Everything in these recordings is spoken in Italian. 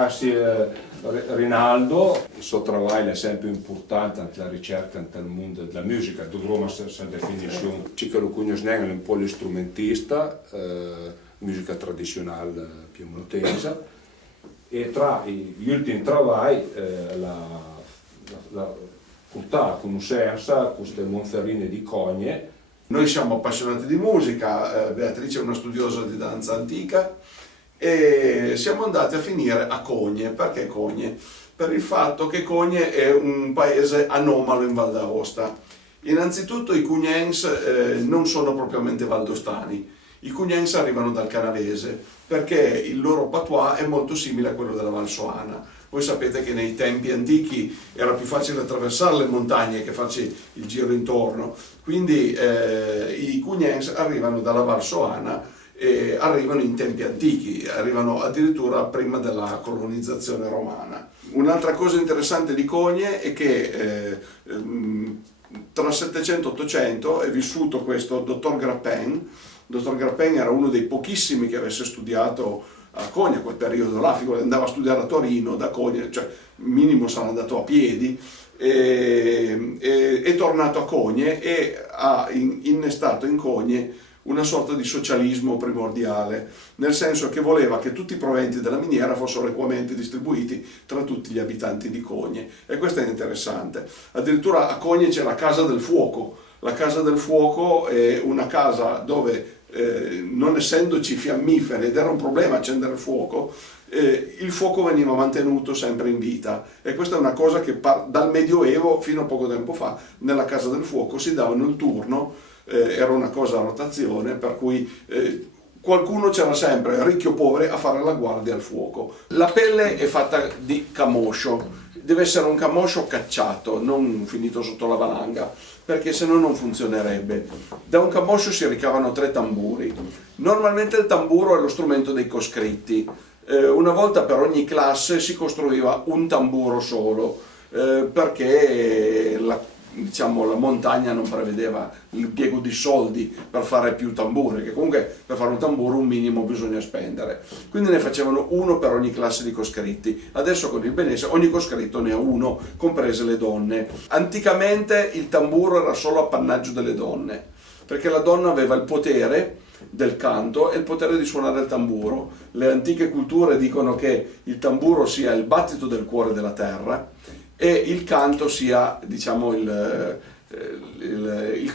ringrazio Rinaldo, il suo lavoro è sempre importante nella ricerca nel mondo della musica, dovremmo la definizione. Ciò che lo conosciamo è un po' l'istrumentista, musica tradizionale piemontese, e tra gli ultimi lavori la portata a conoscenza queste monferrine di Cogne. Noi siamo appassionati di musica, Beatrice è una studiosa di danza antica e siamo andati a finire a Cogne. Perché Cogne? Per il fatto che Cogne è un paese anomalo in Val d'Aosta. Innanzitutto i cugnens non sono propriamente valdostani, i cugnens arrivano dal canavese perché il loro patois è molto simile a quello della Valsoana. Voi sapete che nei tempi antichi era più facile attraversare le montagne che farci il giro intorno, quindi i cugnens arrivano dalla Valsoana e arrivano in tempi antichi, arrivano addirittura prima della colonizzazione romana. Un'altra cosa interessante di Cogne è che tra 700 e 800 è vissuto questo dottor Grappen. Dottor Grappen era uno dei pochissimi che avesse studiato a Cogne, a quel periodo là, andava a studiare a Torino da Cogne, cioè minimo sarà andato a piedi, è tornato a Cogne e ha innestato in Cogne una sorta di socialismo primordiale, nel senso che voleva che tutti i proventi della miniera fossero equamente distribuiti tra tutti gli abitanti di Cogne, e questo è interessante. Addirittura a Cogne c'è la Casa del Fuoco. La Casa del Fuoco è una casa dove non essendoci fiammiferi ed era un problema accendere il fuoco veniva mantenuto sempre in vita, e questa è una cosa che dal Medioevo fino a poco tempo fa nella Casa del Fuoco si davano il turno, era una cosa a rotazione, per cui qualcuno c'era sempre, ricchi o poveri, a fare la guardia al fuoco. La pelle è fatta di camoscio, deve essere un camoscio cacciato, non finito sotto la valanga, perché se no non funzionerebbe. Da un camoscio si ricavano 3 tamburi. Normalmente il tamburo è lo strumento dei coscritti. Una volta per ogni classe si costruiva un tamburo solo, perché la montagna non prevedeva l'impiego di soldi per fare più tamburi, che comunque per fare un tamburo un minimo bisogna spendere. Quindi ne facevano uno per ogni classe di coscritti. Adesso con il benessere ogni coscritto ne ha uno, comprese le donne. Anticamente il tamburo era solo appannaggio delle donne, perché la donna aveva il potere del canto e il potere di suonare il tamburo. Le antiche culture dicono che il tamburo sia il battito del cuore della terra e il canto sia, diciamo, il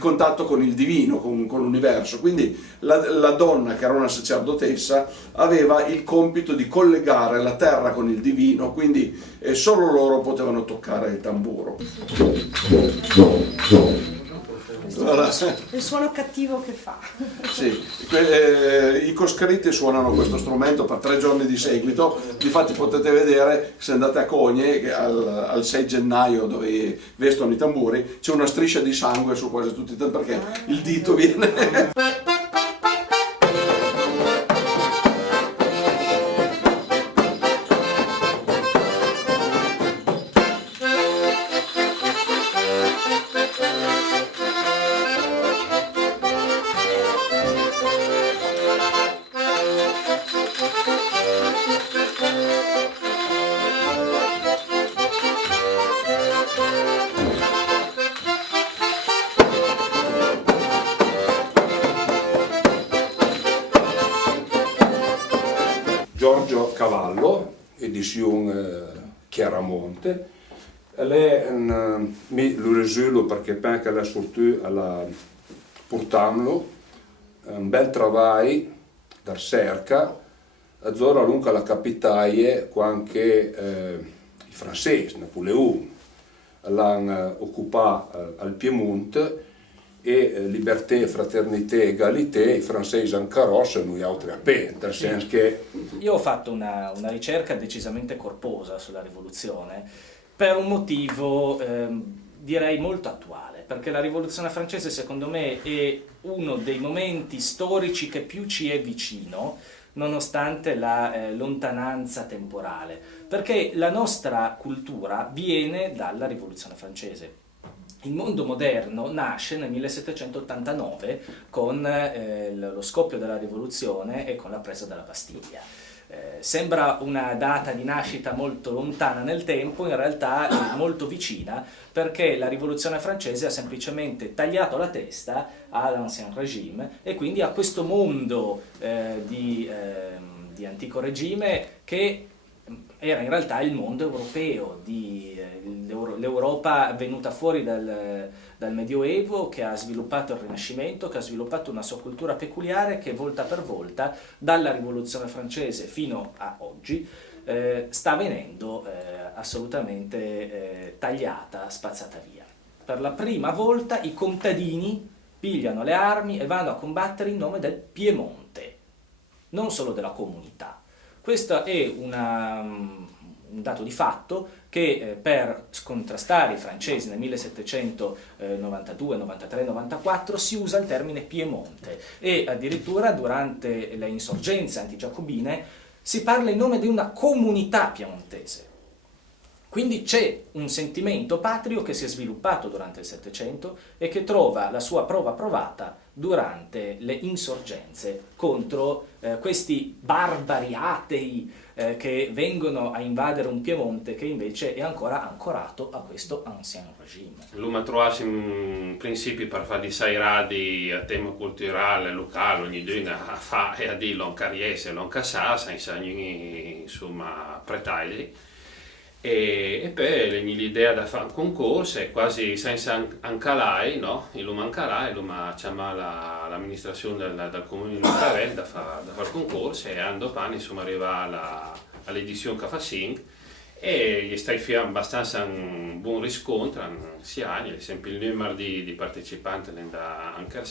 contatto con il divino, con l'universo. Quindi la donna, che era una sacerdotessa, aveva il compito di collegare la terra con il divino, quindi solo loro potevano toccare il tamburo. Il suono cattivo che fa. Sì, i coscritti suonano questo strumento per 3 giorni di seguito. Difatti potete vedere, se andate a Cogne al 6 gennaio, dove vestono i tamburi, c'è una striscia di sangue su quasi tutti i tamburi, perché il dito viene... Giorgio Cavallo, edizione Chiaramonte. Lo risulto perché penso che surtout alla portamlo un bel lavoro da cerca, a zona lunga la capitaia anche i francesi, Napoleone, l'hanno occupato al Piemonte, e libertà, fraternità e egalità, i francesi hanno carrozza e noi altri a pe, nel senso che... Io ho fatto una ricerca decisamente corposa sulla rivoluzione per un motivo direi molto attuale, perché la rivoluzione francese secondo me è uno dei momenti storici che più ci è vicino, nonostante la lontananza temporale, perché la nostra cultura viene dalla rivoluzione francese. Il mondo moderno nasce nel 1789 con lo scoppio della rivoluzione e con la presa della Bastiglia. Sembra una data di nascita molto lontana nel tempo, in realtà è molto vicina, perché la rivoluzione francese ha semplicemente tagliato la testa all'Ancien Régime e quindi a questo mondo di antico regime che era in realtà il mondo europeo, l'Europa venuta fuori dal Medioevo, che ha sviluppato il Rinascimento, che ha sviluppato una sua cultura peculiare che volta per volta, dalla Rivoluzione francese fino a oggi, sta venendo assolutamente tagliata, spazzata via. Per la prima volta i contadini pigliano le armi e vanno a combattere in nome del Piemonte, non solo della comunità. Questo è un dato di fatto che per contrastare i francesi nel 1792, 93, 94 si usa il termine Piemonte e addirittura durante le insorgenze antigiacobine si parla in nome di una comunità piemontese. Quindi c'è un sentimento patrio che si è sviluppato durante il Settecento e che trova la sua prova provata durante le insorgenze contro questi barbari atei che vengono a invadere un Piemonte che invece è ancora ancorato a questo ancien regime. Lui trovato principi per fare di sairadi a tema culturale locale, ogni giorno a fare e a dire non cariese, non cassare, senza insomma pretagli. E poi l'idea di fare un concorso è quasi senza ancalai, no? Il ancalai, chiama l'amministrazione del comune di Lucarel da fare concorso e anno dopo insomma arriva all'edizione che fa Sing e gli stai abbastanza un buon riscontro, sia anni, ad esempio il numero di partecipanti da anche